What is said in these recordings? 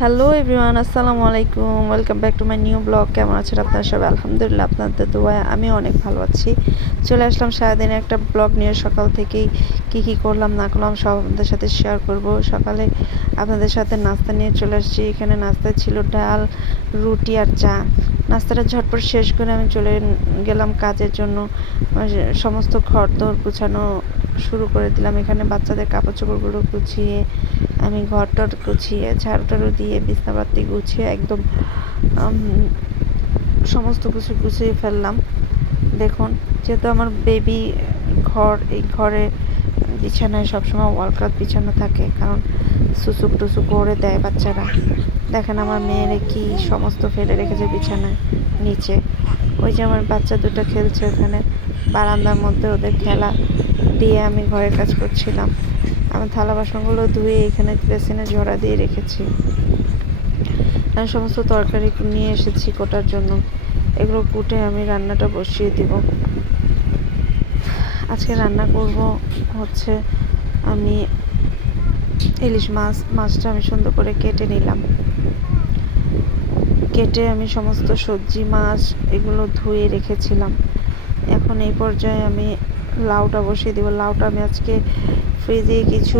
Hello everyone, আসসালামু আলাইকুম। Welcome back to my new blog. কেমন আছেন আপনারা সবাই? আলহামদুলিল্লাহ, আপনাদের দোয়ায় আমি অনেক ভালো আছি। চলে আসলাম সারাদিনে একটা ব্লগ নিয়ে। সকাল থেকেই কী করলাম না করলাম সব আপনাদের সাথে শেয়ার করব। সকালে আপনাদের সাথে নাস্তা নিয়ে চলে আসছি। এখানে নাস্তায় ছিল ডাল, রুটি আর চা। নাস্তাটা ঝটপট শেষ করে আমি চলে গেলাম কাজের জন্য। সমস্ত ঘর দোর গুছানো শুরু করে দিলাম। এখানে বাচ্চাদের কাপড় চোপড়গুলো গুছিয়ে আমি ঘরটর গুছিয়ে ঝাড়ু টাড়ু দিয়ে বিছনাপাতি গুছিয়ে একদম সমস্ত কিছু গুছিয়ে ফেললাম। দেখুন, যেহেতু আমার বেবি ঘর, এই ঘরে বিছানায় সবসময় ওয়ালক্লথ বিছানো থাকে, কারণ সুসুক টুসুক করে দেয় বাচ্চারা। দেখেন আমার মেয়েরা কি সমস্ত ফেলে রেখেছে বিছানায় নিচে। ওই যে আমার বাচ্চা দুটো খেলছে ওখানে বারান্দার মধ্যে, ওদের খেলা দিয়ে আমি ঘরের কাজ করছিলাম। আমি থালা বাসনগুলো ধুয়ে এখানে বেসিনে জোড়া দিয়ে রেখেছি। আমি সমস্ত তরকারি নিয়ে এসেছি কোটার জন্য। এগুলো কুটে আমি রান্নাটা বসিয়ে দিব। আজকে রান্না করব হচ্ছে, আমি ইলিশ মাছটা আমি সুন্দর করে কেটে নিলাম। কেটে আমি সমস্ত সবজি মাছ এগুলো ধুয়ে রেখেছিলাম। এখন এই পর্যায়ে আমি লাউটা বসিয়ে দেবো। লাউটা আমি আজকে ফ্রিজে কিছু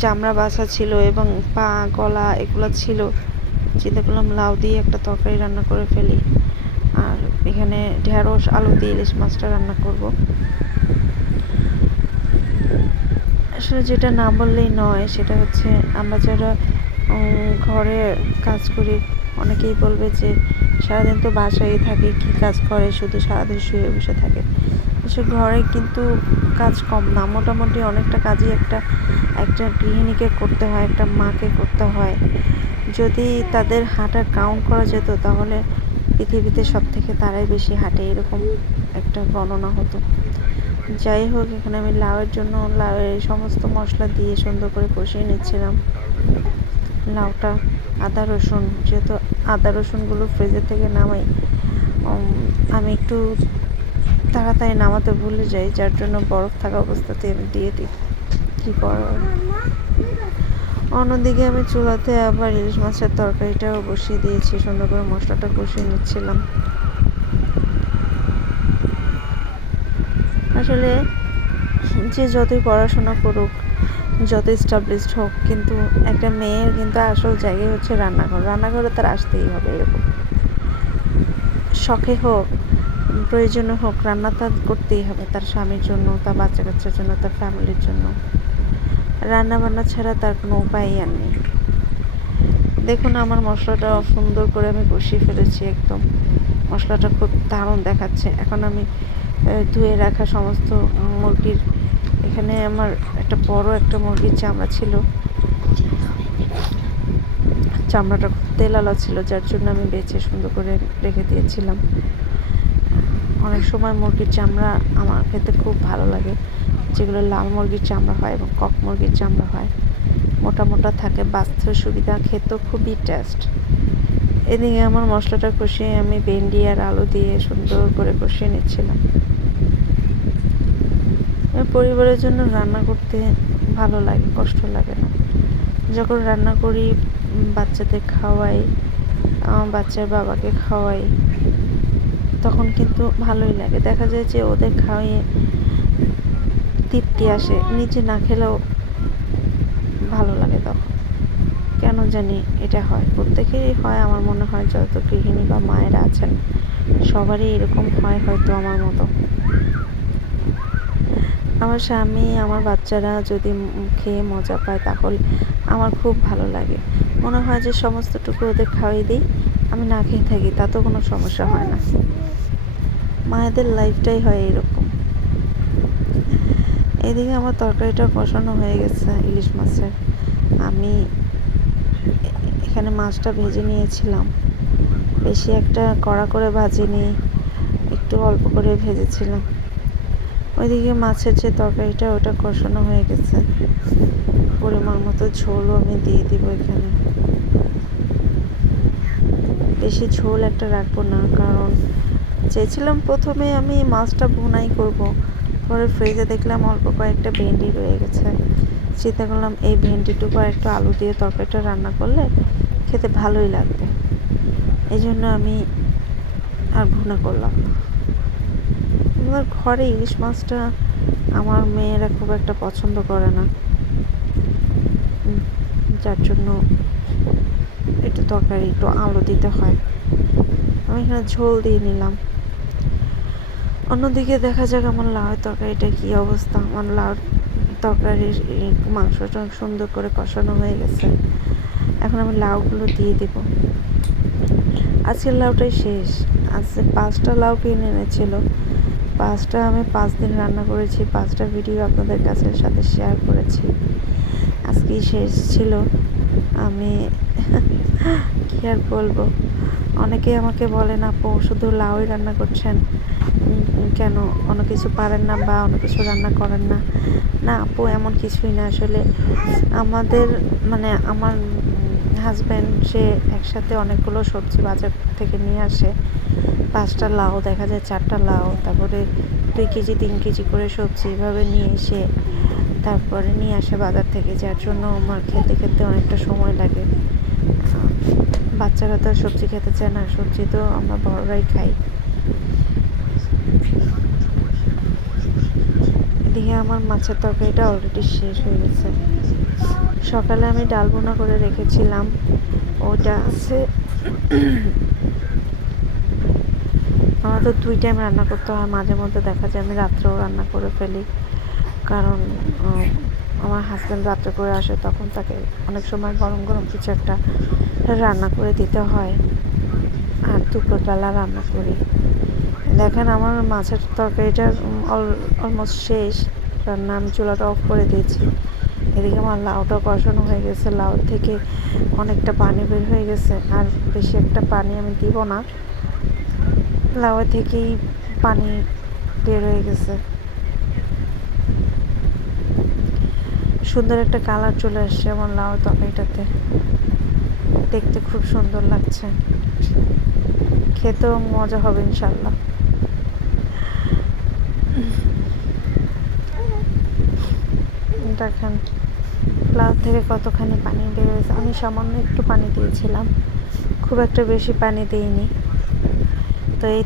চামড়া বাছা ছিল এবং পা গলা এগুলো ছিল। চিন্তা করলাম লাউ দিয়ে একটা তরকারি রান্না করে ফেলি। আর এখানে ঢেঁড়স আলু দিয়ে ইলিশ মাছটা রান্না করব। আসলে যেটা না বললেই নয়, সেটা হচ্ছে আমরা যারা ঘরে কাজ করি, অনেকেই বলবে যে সারাদিন তো বাসায় থাকে, কী কাজ করে, শুধু সারাদিন শুয়ে বসে থাকে। আসলে ঘরে কিন্তু কাজ কম না, মোটামুটি অনেকটা কাজই একটা একটা গৃহিণীকে করতে হয়, একটা মাকে করতে হয়। যদি তাদের হাঁটা কাউন্ট করা যেত তাহলে পৃথিবীতে সব থেকে তারাই বেশি হাঁটে, এরকম একটা গণনা হতো। যাই হোক, এখানে আমি লাউয়ের জন্য লাউয়ের সমস্ত মশলা দিয়ে সুন্দর করে কষিয়ে নিচ্ছিলাম। লাউটা আদা রসুন, যেহেতু আদা রসুনগুলো ফ্রিজের থেকে নামাই, আমি একটু তাড়াতাড়ি নামাতে ভুলে যাই, যার জন্য বরফ থাকা অবস্থাতে আমি দিয়ে দিই। কী করার। অন্যদিকে আমি চুলাতে আবার ইলিশ মাছের তরকারিটাও বসিয়ে দিয়েছি। সুন্দর করে মশলাটা কষিয়ে নিচ্ছিলাম। আসলে যে যতই পড়াশোনা করুক, যত এস্টাবলিশড হোক, কিন্তু একটা মেয়ের কিন্তু আসল জায়গায় হচ্ছে রান্নাঘর। রান্নাঘরে তার আসতেই হবে। এরকম শখে হোক, প্রয়োজনে হোক, রান্না তার করতেই হবে, তার স্বামীর জন্য, তার বাচ্চা কাচ্চার জন্য, তার ফ্যামিলির জন্য। রান্না বান্না ছাড়া তার কোনো উপায়ই আর নেই। দেখুন আমার মশলাটা সুন্দর করে আমি কষিয়ে ফেলেছি। একদম মশলাটা খুব দারুণ দেখাচ্ছে। এখন আমি ধুয়ে রাখা সমস্ত মুরগির, এখানে আমার একটা বড় একটা মুরগির চামড়া ছিল, চামড়াটা খুব তেলালা ছিল, যার জন্য আমি বেছে সুন্দর করে রেখে দিয়েছিলাম। অনেক সময় মুরগির চামড়া আমার খেতে খুব ভালো লাগে, যেগুলো লাল মুরগির চামড়া হয় এবং কক মুরগির চামড়া হয়, মোটা মোটা থাকে, বাঁচতে সুবিধা, খেতেও খুবই টেস্ট। এদিকে আমার মশলাটা কষিয়ে আমি ভেন্ডি আর আলু দিয়ে সুন্দর করে কষিয়ে নিচ্ছিলাম। পরিবারের জন্য রান্না করতে ভালো লাগে, কষ্ট লাগে না। যখন রান্না করি, বাচ্চাদের খাওয়াই, বাচ্চার বাবাকে খাওয়াই, তখন কিন্তু ভালোই লাগে। দেখা যায় যে ওদের খাওয়িয়ে তৃপ্তি আসে, নিজে না খেলেও ভালো লাগে। তখন কেন জানি এটা হয়, প্রত্যেকেরই হয় আমার মনে হয়, যত গৃহিণী বা মায়েরা আছেন সবারই এরকম হয় হয়তো আমার মতো। আমার স্বামী, আমার বাচ্চারা যদি খেয়ে মজা পায় তাহলে আমার খুব ভালো লাগে। মনে হয় যে সমস্তটুকু ওদের খাওয়াই দিই, আমি না খেয়ে থাকি, তাতেও কোনো সমস্যা হয় না। মায়েদের লাইফটাই হয় এরকম। এদিকে আমার তরকারিটা কষানো হয়ে গেছে ইলিশ মাছের। আমি এখানে মাছটা ভেজে নিয়েছিলাম, বেশি একটা কড়া করে ভাজিনি, একটু অল্প করে ভেজেছিলাম। ওইদিকে মাছের যে তরকারিটা, ওটা কষানো হয়ে গেছে। পরিমাণ মতো ঝোলও আমি দিয়ে দিব এখানে। বেশি ঝোল একটা রাখবো না, কারণ চেয়েছিলাম প্রথমে আমি মাছটা ভুনাই করব, পরে ফ্রিজে দেখলাম অল্প কয়েকটা ভেন্ডি রয়ে গেছে, চিন্তা করলাম এই ভেন্ডিটুকু আর একটু আলু দিয়ে তরকারিটা রান্না করলে খেতে ভালোই লাগবে, এই জন্য আমি আর ভুনা করলাম না। আমাদের ঘরে ইলিশ মাছটা আমার মেয়েরা খুব একটা পছন্দ করে না, যার জন্য একটু তরকারি একটু আলু দিতে হয়। আমি এখানে ঝোল দিয়ে নিলাম। অন্যদিকে দেখা যাক আমার লাউয়ের তরকারিটা কী অবস্থা। আমার লাউর তরকারির মাংসটা সুন্দর করে কষানো হয়ে গেছে, এখন আমি লাউগুলো দিয়ে দেব। আজকের লাউটাই শেষ। আজকে 5টা লাউ কিনে এনেছিল, 5টা আমি 5 দিন রান্না করেছি, 5টা ভিডিও আপনাদের কাছে সাথে শেয়ার করেছি। আজকেই শেষ ছিল। আমি কী আর বলবো, অনেকেই আমাকে বলেন আপু শুধু লাউই রান্না করছেন, কেন অন্য কিছু পারেন না বা অন্য কিছু রান্না করেন না? না আপু, এমন কিছুই না। আসলে আমাদের মানে আমার হাজব্যান্ড সে একসাথে অনেকগুলো সবজি বাজার থেকে নিয়ে আসে। 5টা লাউ, দেখা যায় 4টা লাউ, তারপরে 2 কেজি 3 কেজি করে সবজি এভাবে নিয়ে এসে তারপরে নিয়ে আসে বাজার থেকে, যার জন্য আমার খেতে খেতে অনেকটা সময় লাগে। বাচ্চারা তো সবজি খেতে চায় না, সবজি তো আমরা বড়রাই খাই। এদিকে আমার মাছের তরকারিটা অলরেডি শেষ হয়ে গেছে। সকালে আমি ডাল ভুনা করে রেখেছিলাম, ওটা আছে। আমার তো 2 টাইম রান্না করতে হয়, মাঝে মধ্যে দেখা যায় আমি রাত্রেও রান্না করে ফেলি, কারণ আমার হাজব্যান্ড রাত্রে করে আসে, তখন তাকে অনেক সময় গরম গরম কিছু একটা রান্না করে দিতে হয়, আর দুপুরবেলা রান্না করি। দেখেন আমার মাছের তরকারিটা অলমোস্ট শেষ রান্না, আমি চুলাটা অফ করে দিয়েছি। এদিকে আমার লাউটা কষানো হয়ে গেছে, লাউ থেকে অনেকটা পানি বের হয়ে গেছে, আর বেশি একটা পানি আমি দিব না, লাউ থেকেই পানি বের হয়ে গেছে। সুন্দর একটা কালার চলে আসছে আমার লাউ তরকারিটাতে, দেখতে খুব সুন্দর লাগছে, খেতেও মজা হবে ইনশাল্লাহ। দেখেন লাউ থেকে কতখানি পানি বের হয়েছে। আমি সামান্য একটু পানি দিয়েছিলাম, খুব একটা বেশি পানি দিইনি। তো এই